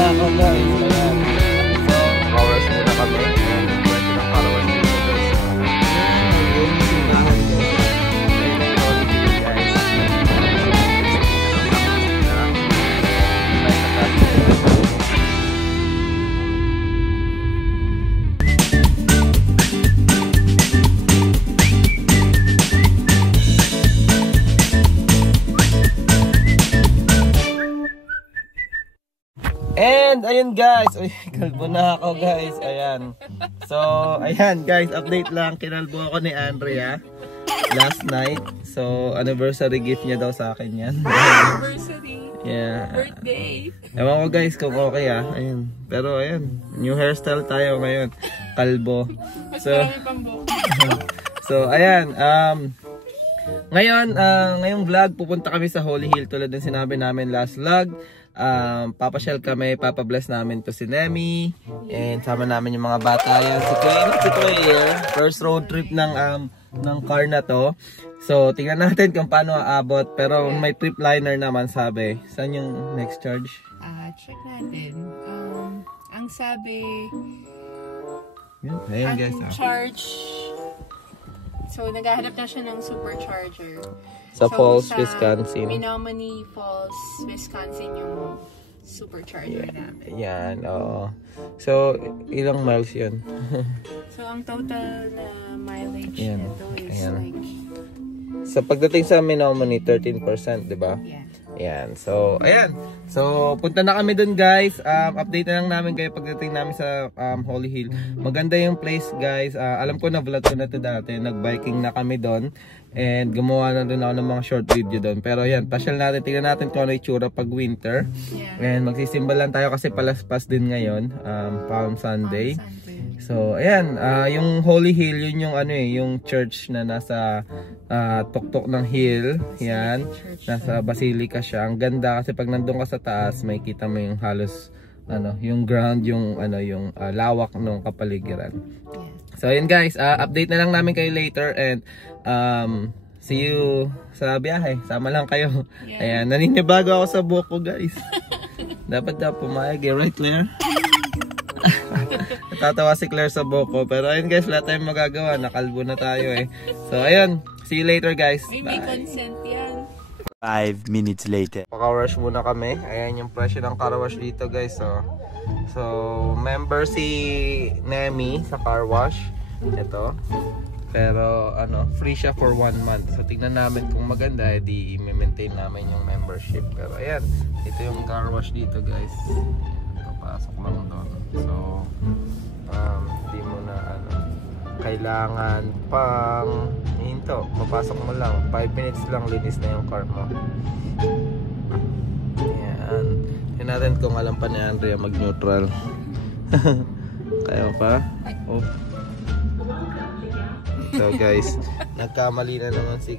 na ako guys. Ayan. So, hours muna kami. Pwede ng hours dito guys. Yung simbahan guys. Ayun na yung holiday guys. And ayun guys, uy, kalbo na ako guys, ayan. So, ayan guys, update lang, kinalbo ako ni Andrea last night. So, anniversary gift niya daw sa akin yan. Anniversary, yeah. birthday. Ewan ko guys kung okay ayun. Pero ayan, new hairstyle tayo ngayon, kalbo. Mas marami pang buhok. So, ayan, ngayong vlog, pupunta kami sa Holy Hill tulad ng sinabi namin last vlog. Papasyal kami, papabless namin to si Nemi, and sama namin yung mga bata yan, si Claire, first road trip ng car na to. So tingnan natin kung paano aabot, pero may trip liner naman sabi. Saan yung next charge? Check natin. Ang sabi, ayun guys, charge, so naghahanap na siya ng supercharger sa Falls, Wisconsin. Menominee Falls, Wisconsin yung supercharger namin. Yan, oo. So, ilang miles yun? So, ang total na mileage nito is like... So, pagdating sa Menominee, 13%, di ba? Yeah. Ayan. So, ayan. So, punta na kami dun guys. Update na lang namin kayo pagdating namin sa Holy Hill. Maganda yung place guys. Alam ko na vlog ko na to dati. Nag-biking na kami dun. And gumawa na din ako ng mga short video dun. Pero ayan, pasyal natin. Tingnan natin kung ano itsura pag winter. Yeah. And magsisimba lang tayo kasi palaspas din ngayon. Palm Sunday. So, ayan, yung Holy Hill, yun yung yung church na nasa tuktok ng hill. Yan, nasa Basilica siya. Ang ganda kasi pag nandun ka sa taas, may kita mo yung halos yung ground, yung lawak ng kapaligiran. So, ayan guys, update na lang namin kayo later, and see you sa biyahe. Sama lang kayo. Ayan, naninibago ako sa buhok ko guys. Dapat daw pumayag, right Claire? Natatawa si Claire sa buhok ko. Pero ayun guys, wala tayong magagawa. Nakalbo na tayo So ayun, see you later guys. May consent yan. 5 minutes later. Paka-wash muna kami. Ayan yung presyo ng car wash dito guys. So member si Nemi sa car wash. Ito. Pero free siya for 1 month. So tignan namin kung maganda, di i-maintain namin yung membership. Pero ayan, ito yung car wash dito guys. Pasok lang doon. So di mo na kailangan pang hinto, mapasok mo lang 5 minutes lang, linis na yung car mo. Ayan, tingnan natin kung alam pa ni Andrea mag neutral. Kaya pa so guys, nagkamali na naman si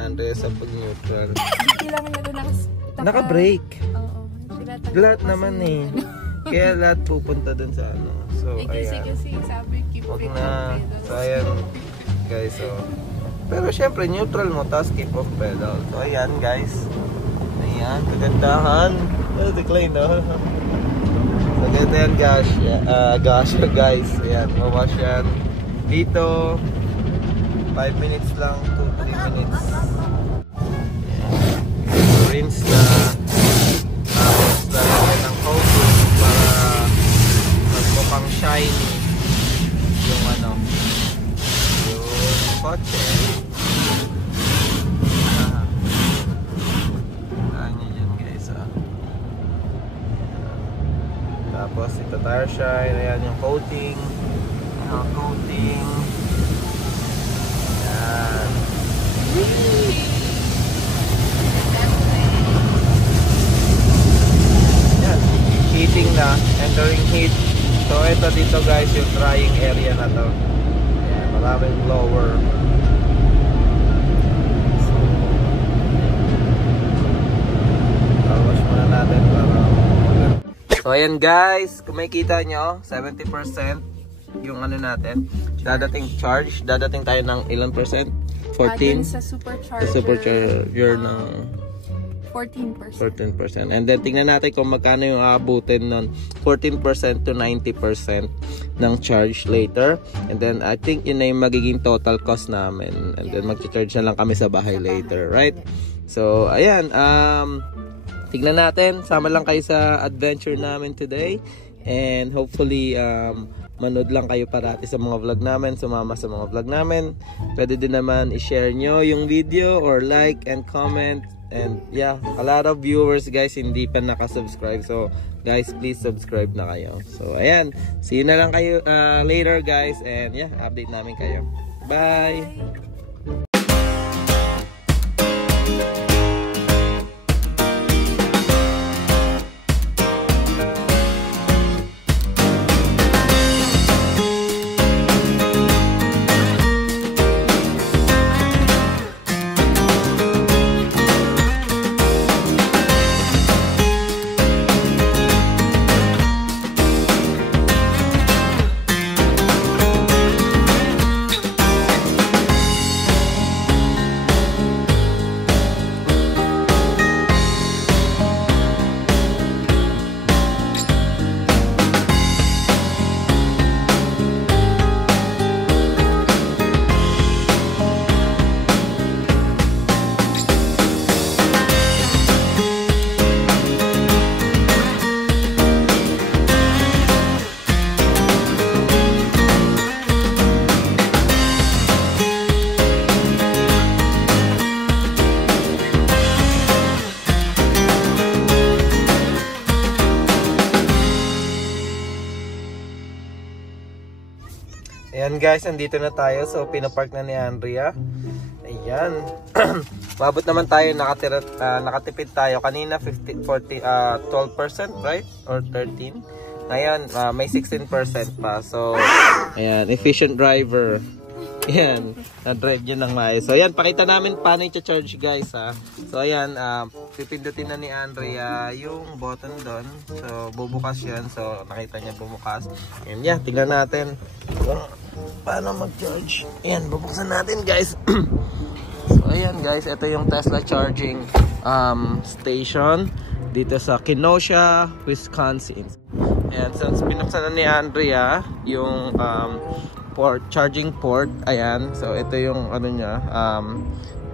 Andrea sa pag neutral. Kailangan na doon naka-brake. Lahat naman kaya lahat pupunta dun sa So, ayan. Kasi sabi, keep Wag it na. off So, ayan guys, pero syempre, neutral mo, tapos keep off pedal. So, ayan guys. Ayan, kagandahan. Decline na. So, ganda yan guys. Guys. Ayan, mawash yan. Dito, 5 minutes lang, 2-3 minutes. Ayan. Rinse na. Tapos, lalagyan ng coating para magmukhang shiny yung yung kotse. Saan nyo dyan guys Tapos ito tire shine. Ayan yung coating. Coating. Ayan. Heating na, entering heat. So ito dito guys yung drying area na to. Ayan, maraming blower. So wash muna natin para so ayan guys, kung makikita nyo 70% yung natin, dadating charge, dadating tayo ng ilang percent? 14? Sa supercharger. Sa supercharger ng 14%. 14%. And then tingnan natin kung magkano yung aabutin nun. 14% to 90% ng charge later. And then I think yun na yung magiging total cost namin. And then mag-charge na lang kami sa bahay later, right? So ayan, tignan natin. Sama lang kayo sa adventure namin today. And hopefully manood lang kayo parati sa mga vlog namin, sumama sa mga vlog namin. Pwede din naman i-share nyo yung video or like and comment. And yeah, a lot of viewers guys hindi pa nakasubscribe. So guys, please subscribe na kayo. So ayan, see you na lang kayo later guys. And yeah, update namin kayo. Bye! Ayan guys, nandito na tayo. So pinapark na ni Andrea. Ayan. Mabot naman tayo, nakatipid tayo. Kanina 12%, right? Or 13. Ngayon, may 16% pa. So, ayan, efficient driver. Ayan, na-drive niya ng maayos. So ayan, pakita namin paano i-charge guys ha. So ayan, pipindutin na ni Andrea yung button doon. So bubukas yan. So nakita niya bumukas. Ayan, yeah, tingnan natin paano mag-charge. Ayan, bubuksan natin guys. So ayan guys, ito yung Tesla charging station dito sa Kenosha, Wisconsin. Ayan, since binuksan na ni Andrea yung charging port, ayan. So ito yung ano niya,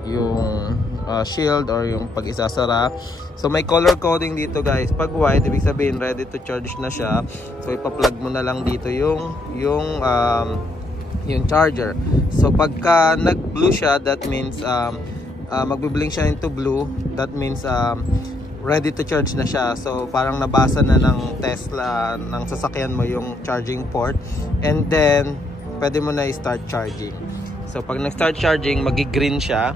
yung shield or yung pag isasara. So may color coding dito guys. Pag white, ibig sabihin ready to charge na siya. So ipa-plug mo na lang dito yung charger. So pagka nag-blue siya, that means magbi-blink siya into blue. That means ready to charge na siya. So parang nabasa na ng Tesla, ng sasakyan mo yung charging port. And then pwede mo na i-start charging. So pag nag-start charging, magi-green siya.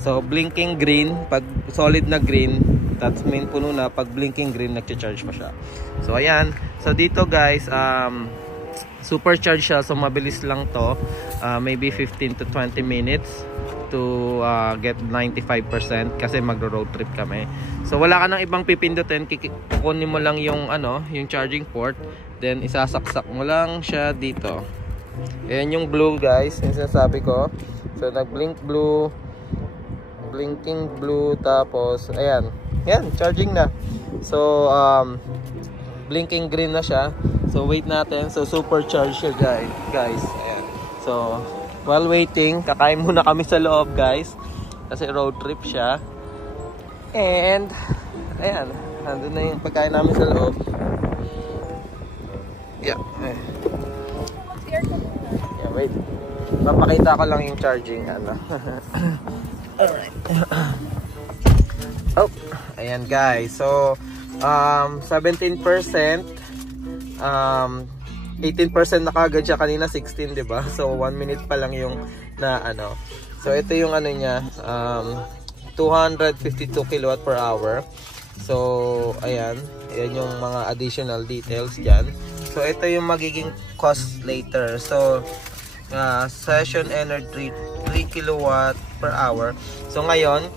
So blinking green, pag solid na green, that mean puno na. Pag blinking green, nag-charge pa siya. So ayan. So dito guys, supercharge siya. So mabilis lang to. Maybe 15 to 20 minutes to get 95% kasi magro-road trip kami. So wala ka nang ibang pipindutin, kukunin mo lang yung yung charging port, then isasaksak mo lang siya dito. Ayan yung blue guys, yung sinasabi ko. So nag-blink blue, blinking blue, tapos ayan, yan, charging na. So blinking green na siya. So wait natin. So supercharge siya guys. Ayan. So while waiting, kakain muna kami sa loob guys, kasi road trip siya. And ayan, nandun na yung pagkain namin sa loob. Yeah. Yeah, wait. Papakita ko lang yung charging Alright. Oh, ayan guys. So 17%, 18% na kagad siya, kanina 16, 'di ba? So 1 minute pa lang yung So ito yung niya, 252 kilowatt per hour. So ayan, yung mga additional details diyan. So ito yung magiging cost later. So session energy 3 kilowatt per hour. So ngayon,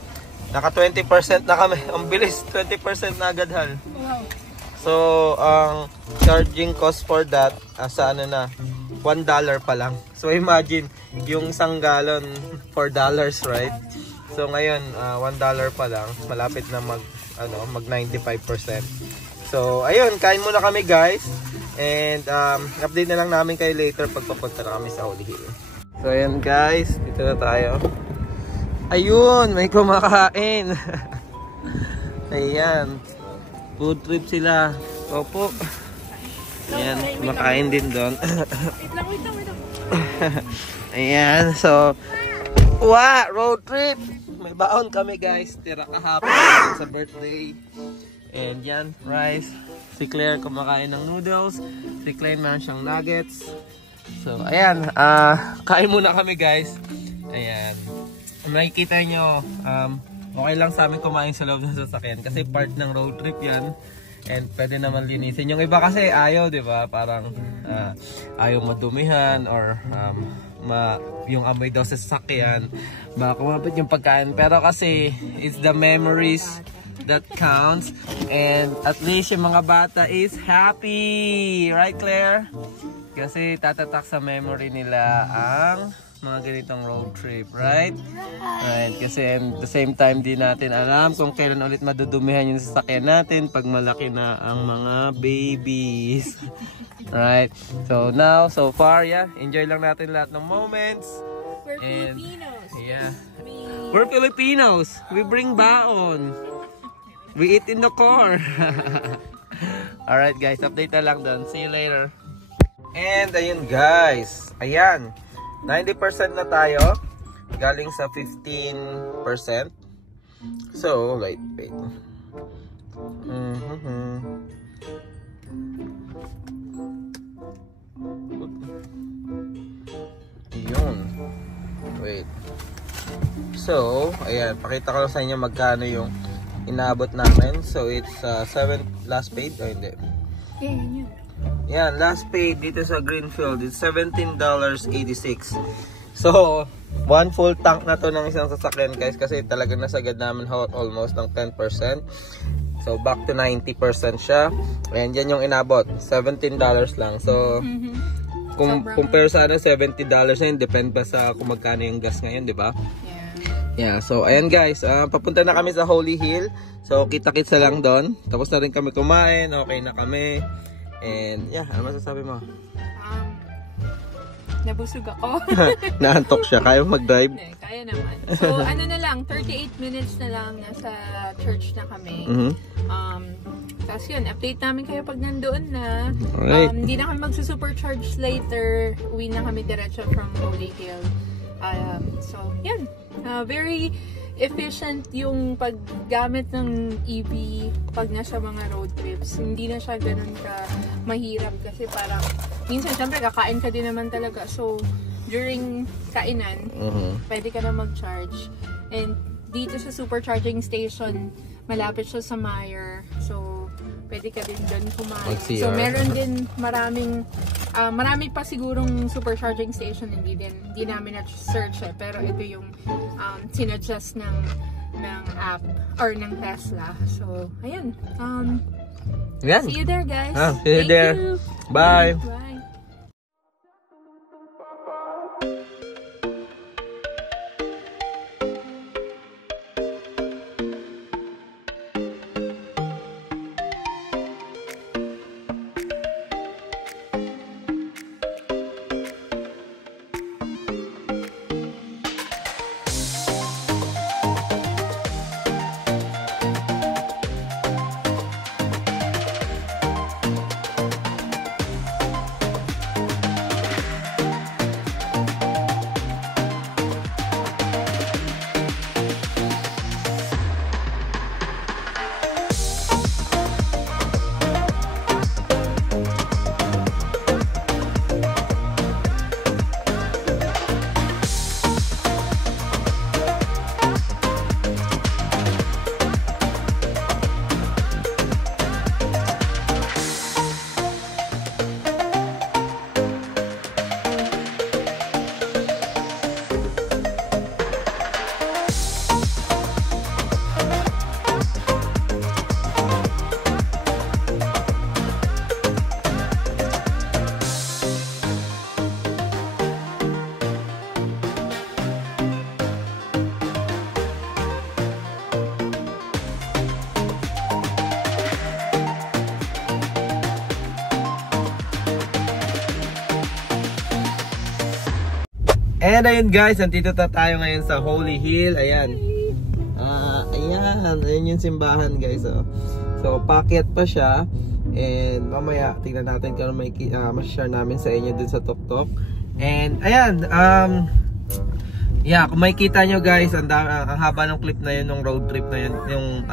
naka 20% na kami. Ang bilis, 20% na agad hal. Wow. So ang charging cost for that sa na $1 pa lang. So imagine yung isang galon $4, right? So ngayon, $1 pa lang. Malapit na mag 95%. So ayun, kain muna kami guys. And update na lang namin kayo later pag papunta na kami sa Holy Hill. So ayan guys, dito na tayo. Ayun, may kumakain. Ayan. Food trip sila. Opo. Ayan, kumakain din doon. Wait lang. Ayan, so road trip. May baon kami guys. Tira kahapon sa birthday. And yan, rice. Si Claire kumakain ng noodles. Si Claire man siyang nuggets. So, ayan. Kain muna kami guys. Ayan. Makikita nyo, okay lang sa amin kumain sa loob ng sasakyan. Kasi part ng road trip yan. And pwede naman linisin. Yung iba kasi ayaw, di ba? Parang ayaw madumihan or yung amoy daw sa sasakyan. Baka kumapit yung pagkain. Pero kasi, it's the memories that counts. And at least yung mga bata is happy. Right, Claire? Kasi tatatak sa memory nila ang mga ganitong road trip, right? Right, kasi at the same time di natin alam kung kailan ulit madudumihan yung sasakyan natin pag malaki na ang mga babies. Right? So now, so far, yeah, enjoy lang natin lahat ng moments. We're Filipinos. Yeah. We're Filipinos. We bring baon. We eat in the car. Alright guys, update na lang doon. See you later. And ayun guys, ayan. 90% na tayo. Galing sa 15%. So, wait. Yun. Wait. So, ayan. Pakita ko sa inyo magkano yung inaabot namin. So, it's 7 last paid. O, hindi. Yan. Yan, last paid dito sa Greenfield, it's $17.86. So, one full tank na to ng isang sasakyan guys kasi talagang nasagad namin almost ng 10%. So, back to 90% siya. Ayan, yan yung inabot. $17 lang. So, kung compare sana $70 na yun, depend pa sa kung magkano yung gas ngayon, di ba? Yeah, so ayan guys, papunta na kami sa Holy Hill. So, kita-kitsa lang doon. Tapos na rin kami kumain, okay na kami. And yeah, ano masasabi mo? Nabusog ako. Naantok siya, kaya mag-drive? Kaya naman. So ano na lang, 38 minutes na lang nasa church na kami. Tapos yun, update namin kayo pag nandoon na. Hindi na kami magsusupercharge later. Uwi na kami diretso from Holy Hill. So yun, very efficient yung paggamit ng EV pag nasa mga road trips. Hindi na siya ganun ka mahirap kasi parang minsan syempre kakain ka din naman talaga. So during kainan, pwede ka na mag-charge. And dito sa supercharging station, malapit siya sa Meijer. So pwede ka din doon kumain. So meron din marami pa sigurong supercharging station, hindi namin na-search pero ito yung sinadjust ng app or ng Tesla. So ayun. See you there guys. See you there. Bye. Bye. And ayun guys, nandito tayo ngayon sa Holy Hill. Ayan. Ayan yung simbahan guys. So paakyat pa siya. And mamaya tingnan natin kung may ma-share namin sa inyo dun sa tuktok. And ayan, yeah, kung makikita nyo guys, ang haba ng clip na yun, ng road trip na yun, yung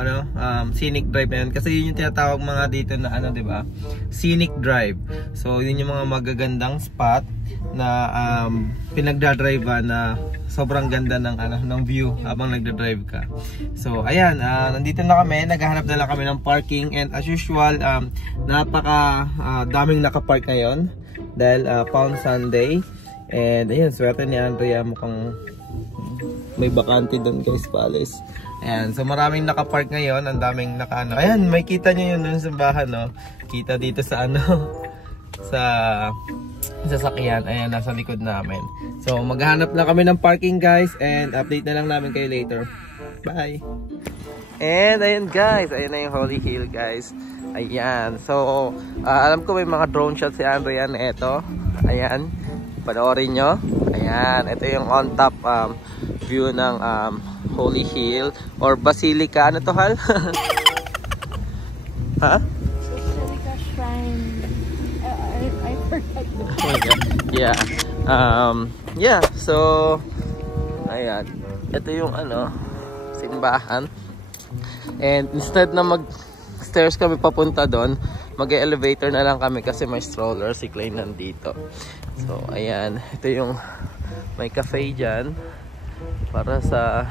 scenic drive na yun. Kasi yun yung tinatawag mga dito na di ba? Scenic drive. So yun yung mga magagandang spot na pinagdadrive na sobrang ganda ng view habang nagdadrive ka. So ayan, nandito na kami, naghahanap na lang kami ng parking, and as usual, napaka daming nakapark ngayon dahil Palm Sunday. And ayan, swerte ni Andrea, mukhang may bakante doon guys, palace. Ayan, so maraming nakapark ngayon, ang daming nakaano. Ayan, may kita nyo yun sa simbahan, no? Kita dito sa sa sasakyan. Ayan, nasa likod namin. So maghahanap na kami ng parking guys, and update na lang namin kayo later. Bye! And ayan guys, ayan na yung Holy Hill guys. Ayan, so alam ko may mga drone shot si Andrea na ito. Ayan, panoorin nyo. Ayan, ito yung on top view ng Holy Hill or Basilica. Ano to, Hal? Ha? Basilica Shrine. I forgot the yeah. Yeah, so ayan, ito yung simbahan. And instead na mag-stairs kami papunta doon, mag-elevator na lang kami kasi may stroller si Clay nandito. So ayan, ito yung may cafe dyan para sa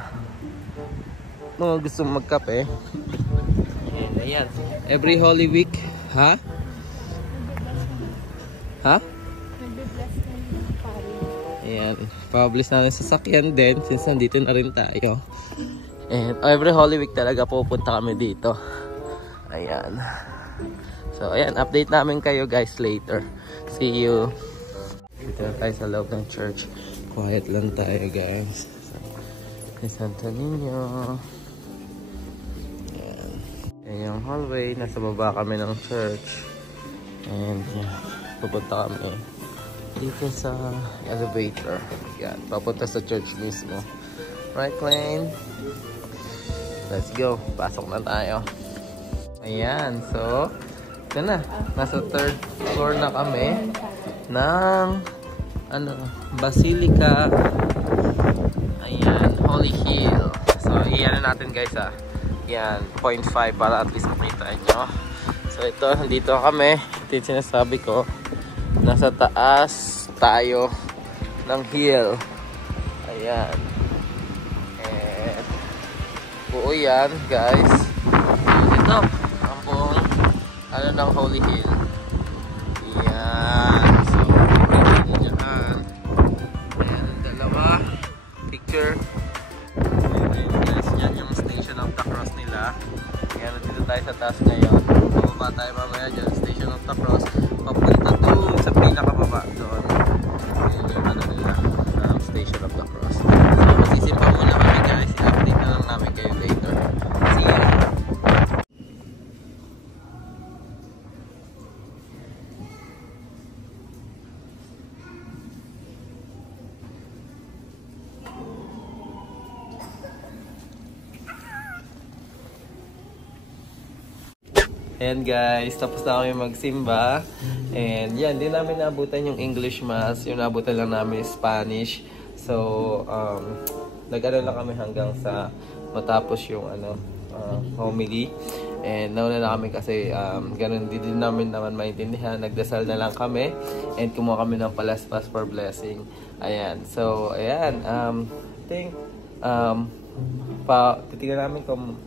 mga gusto magkape. And ayan, every Holy Week, ha? Ayan, pa-bless namin sa sasakyan din since nandito na rin tayo. And every Holy Week talaga pupunta kami dito. Ayan. So ayan, update namin kayo guys later. See you. Dito na tayo sa loob ng church. Quiet lang tayo guys. Kay Santo Niño. Ayan. Ayan yung hallway. Nasa baba kami ng church. And yeah, pupunta kami dito sa elevator. Ayan, papunta sa church mismo. Right, Lane? Let's go. Pasok na tayo. Ayan, so ito na. Nasa 3rd floor na kami ng Basilica. Ayan, Holy Hill. So iyan natin guys Ayan, 0.5 para at least makita nyo. So ito, nandito kami. Ito yung sinasabi ko. Nasa taas tayo ng hill. Ayan. And buo yan guys. Ito ang buong ng Holy Hill. Ayan. So pwede nyo dyan. Ayan, dalawa picture. Ayan guys, yan yung Station of the Cross nila. Ayan, nandito tayo sa taas ngayon. Pababa tayo mamaya dyan, Station of the Cross. Papunta doon sa pinakababa doon. Ayan yung nila, Station of the Cross. So magsisimpa muna kami guys. I-update na lang namin kayo later. See you! Ayan guys, tapos na kami magsimba. And yan, di namin naabutan yung English Mass. Yung naabutan lang namin is Spanish. So, nag-ano lang kami hanggang sa matapos yung homily. And nauna na kami kasi ganun din namin naman maintindihan. Nagdasal na lang kami. And kumuha kami ng palaspas for blessing. Ayan. So, ayan. I think, titignan namin kung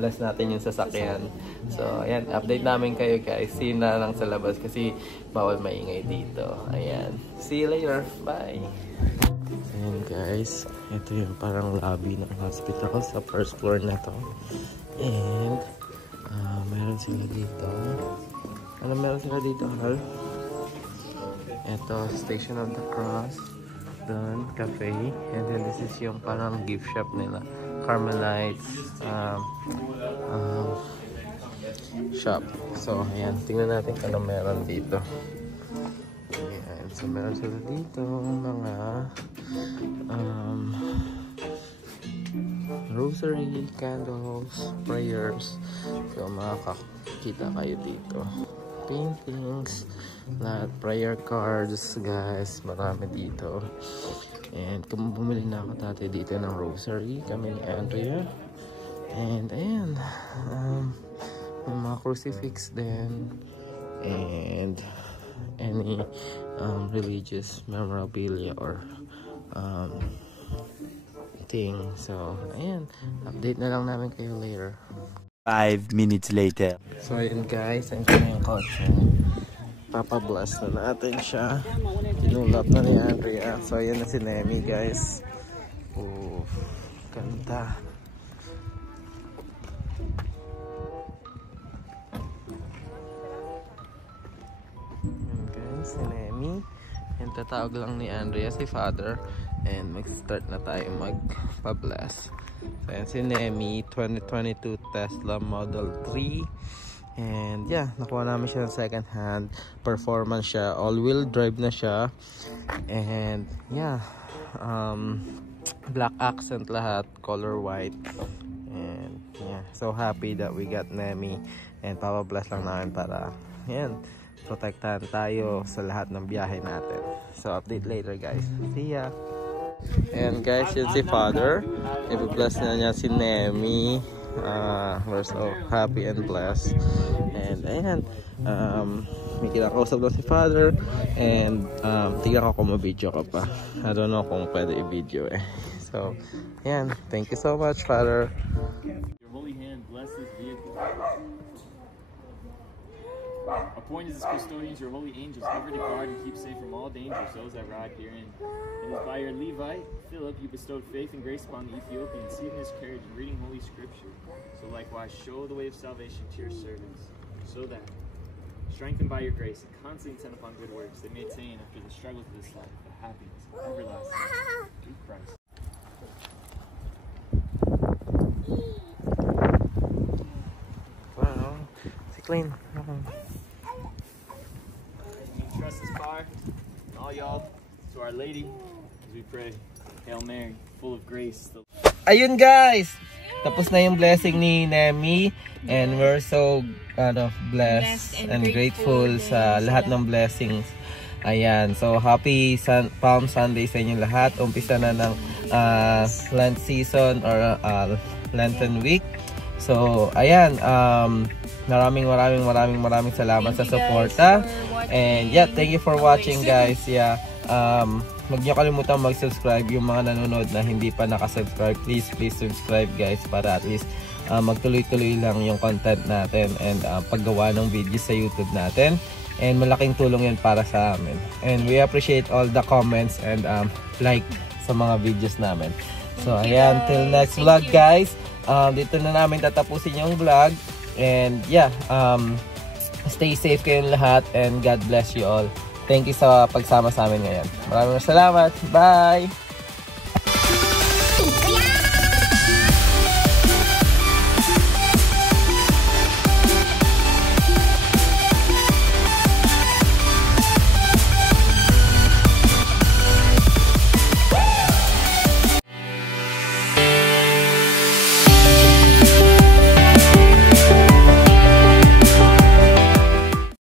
bless natin yung sasakyan. So, ayan, update namin kayo guys. See you na lang sa labas kasi bawal maingay dito. Ayan. See you later. Bye! Ayan guys, ito yung parang lobby ng hospital sa 1st floor na to. And, meron sila dito. Ano meron sila dito, Hal? Ito, Station of the Cross. Doon, cafe. And then this is yung parang gift shop nila. Carmelites shop. So, ayan. Tingnan natin kung ano meron dito. Ayan. Ayan, so meron sila dito mga rosary, candles, prayers. So makakakita kayo dito. Paintings, lahat, prayer cards, guys, marami dito. And kung bumili na ako dati dito ng rosary, kami ni Andrea. And ayan, may mga crucifix din. And any religious memorabilia or thing. So, ayan. Update na lang namin kayo later. 5 minutes later. So, ayan guys. Ayan kami yung kotse. Papablast na natin siya. Tinulap na ni Andrea. So, ayan na si Nemi guys. Oh, ganda. Ayan guys, si Nemi. Ayan, tatawag lang ni Andrea si Father. And mag-start na tayo magpa-bless. So, ayan si Nemi, 2022 Tesla Model 3. And yeah, nakuha namin siya ng second hand. Performance siya. All-wheel drive na siya. And yeah, black accent lahat. Color white. And yeah, so happy that we got Nemi. And papabless lang namin para, yan, protektahan tayo sa lahat ng biyahe natin. So update later guys. See ya! And guys, yun si Father. I-bless na niya si Nemi. We're so happy and blessed. And ayan, may kinakausap lang si Father. And tignan ko kung ma-video ka pa. I don't know kung pwede i-video eh. So ayan, thank you so much, Father. Your holy hand bless this vehicle. Appoint as custodians your holy angels, ever to guard and keep safe from all dangers those that ride herein. And as by your Levite, Philip, you bestowed faith and grace upon the Ethiopian, seeing his courage and reading holy scripture. So likewise show the way of salvation to your servants, so that, strengthened by your grace and constantly intent upon good works, they may attain after the struggles of this life the happiness of everlasting through Christ. Wow, si clean. Trust this fire, and all y'all, to Our Lady, as we pray, Hail Mary, full of grace. Ayun guys, tapos na yung blessing ni Nemi. And we're so blessed and grateful sa lahat ng blessings. Ayan, so happy Palm Sunday sa inyo lahat. Umpisa na ng Lent season or Lenten week. So ayan, maraming salamat sa suporta. And yeah, thank you for watching guys. Yeah, huwag niyo kalimutan mag-subscribe. Yung mga nanonood na hindi pa nakasubscribe, please subscribe guys, para at least magtuloy-tuloy lang yung content natin and paggawa ng video sa YouTube natin. And malaking tulong yan para sa amin. And we appreciate all the comments and like sa mga videos namin. So ayan, till next vlog guys. Dito na namin tatapusin yung vlog. And yeah, stay safe kayong lahat and God bless you all. Thank you sa pagsama sa amin ngayon. Maraming salamat. Bye!